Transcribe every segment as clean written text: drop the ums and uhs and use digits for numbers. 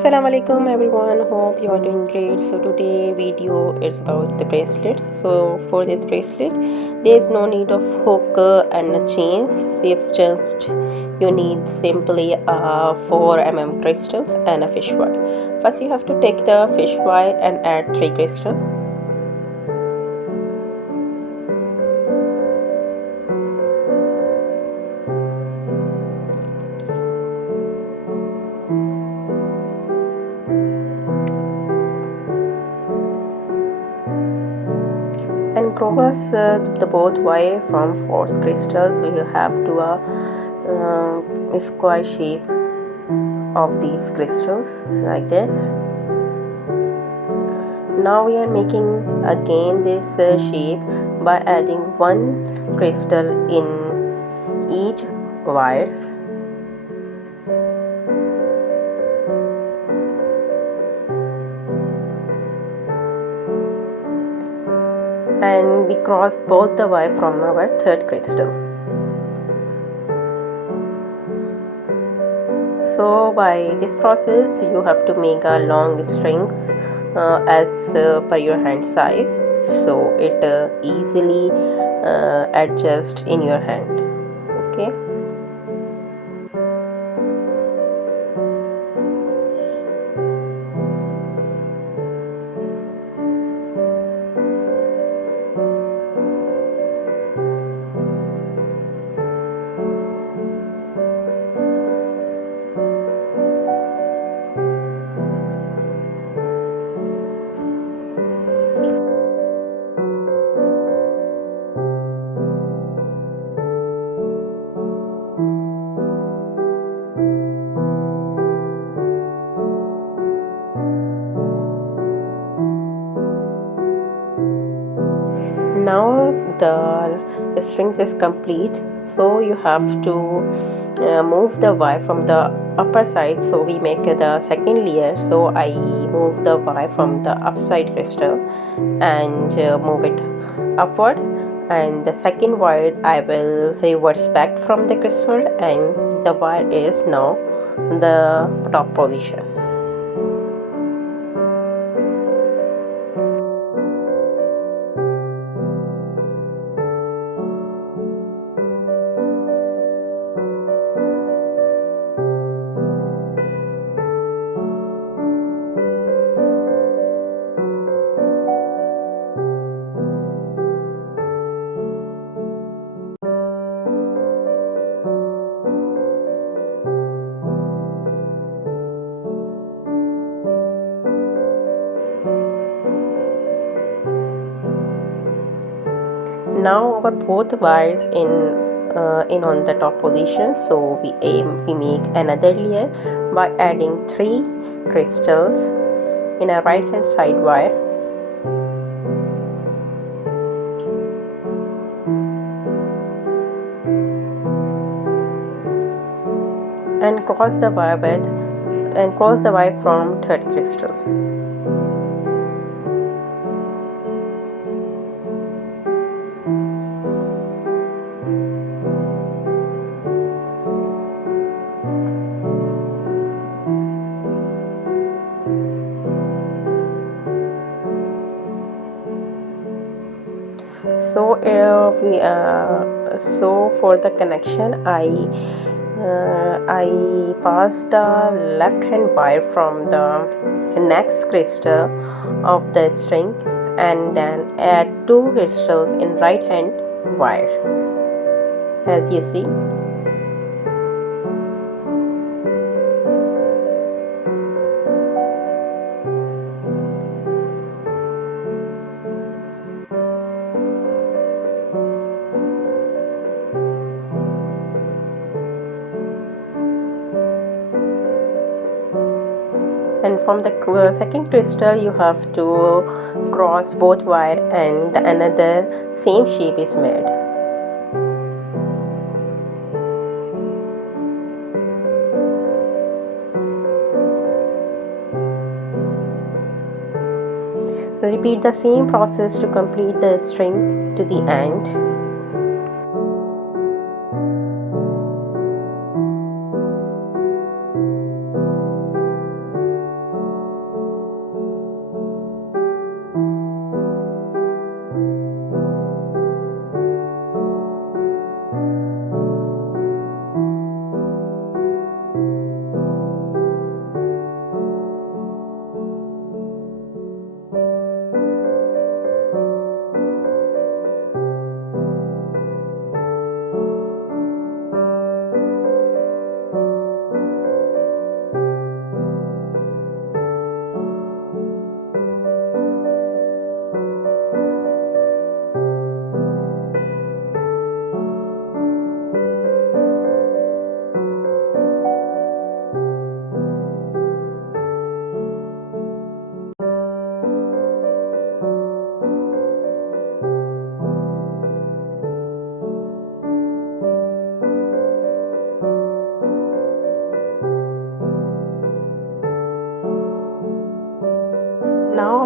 Assalamu alaikum everyone, hope you are doing great. So today video is about the bracelets. So for this bracelet there is no need of hook and a chain. If just you need simply 4 mm crystals and a fish wire. First you have to take the fish wire and add 3 crystals. And cross the both wire from 4th crystal, so you have to square shape of these crystals like this. Now we are making again this shape by adding 1 crystal in each wires. And we cross both the wire from our 3rd crystal. So by this process you have to make a long strings as per your hand size, so it easily adjust in your hand. Okay. Now the strings is complete, so you have to move the wire from the upper side. So we make the second layer, so I move the wire from the upside crystal and move it upward, and the second wire I will reverse back from the crystal, and the wire is now the top position. Now our both wires in on the top position, so we make another layer by adding 3 crystals in a right hand side wire. And cross the wire from 3rd crystals. So for the connection I pass the left hand wire from the next crystal of the string and then add 2 crystals in right hand wire, as you see. And from the second crystal you have to cross both wire and another same shape is made. Repeat the same process to complete the string to the end.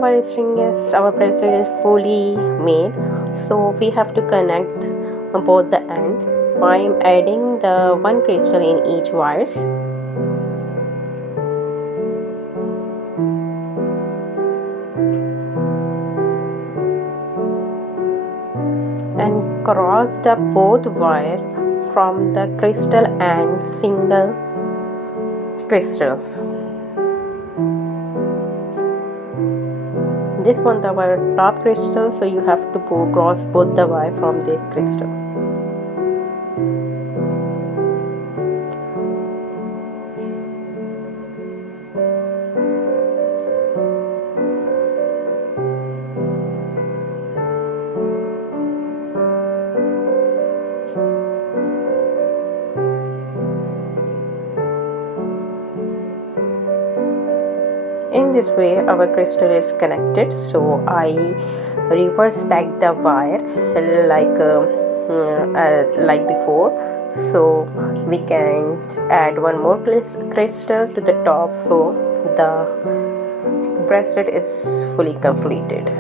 our bracelet is fully made, so we have to connect both the ends. I am adding the one crystal in each wires. And cross the both wire from the crystal and single crystals. This one our top crystal, so you have to cross both the wire from this crystal. In this way our crystal is connected, so I reverse back the wire like before, so we can add one more crystal to the top, so the bracelet is fully completed.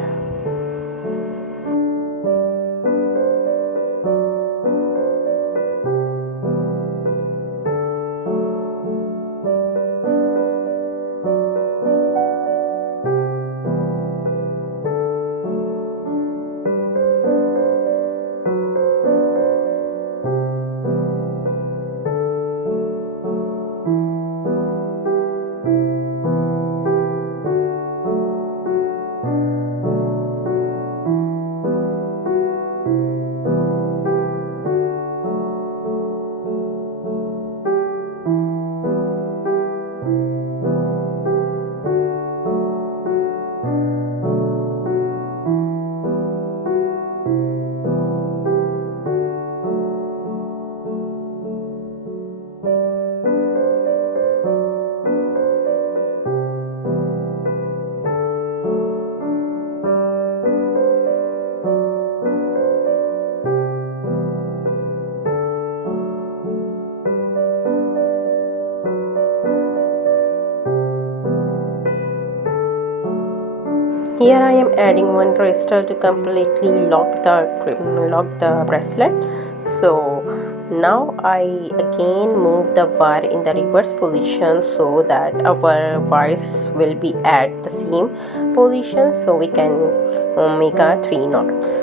Here I am adding one crystal to completely lock the bracelet. So now I again move the wire in the reverse position so that our wires will be at the same position, so we can make our 3 knots.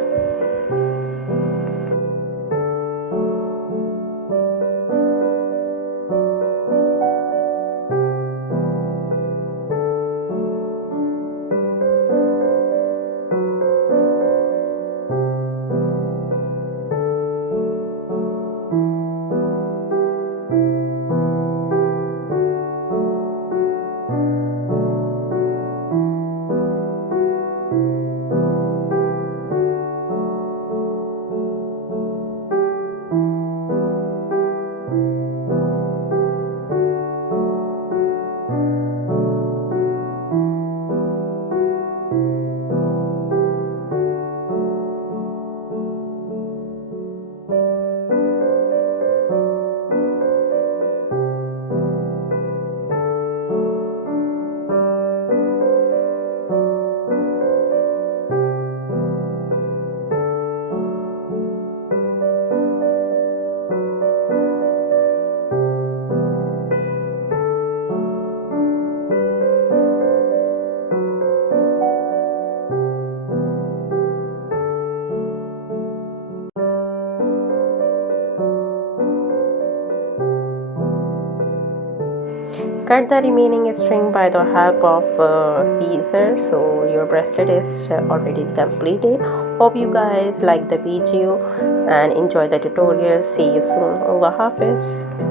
Cut the remaining string by the help of scissors. So your bracelet is already completed. Hope you guys like the video and enjoy the tutorial. See you soon. Allah Hafiz.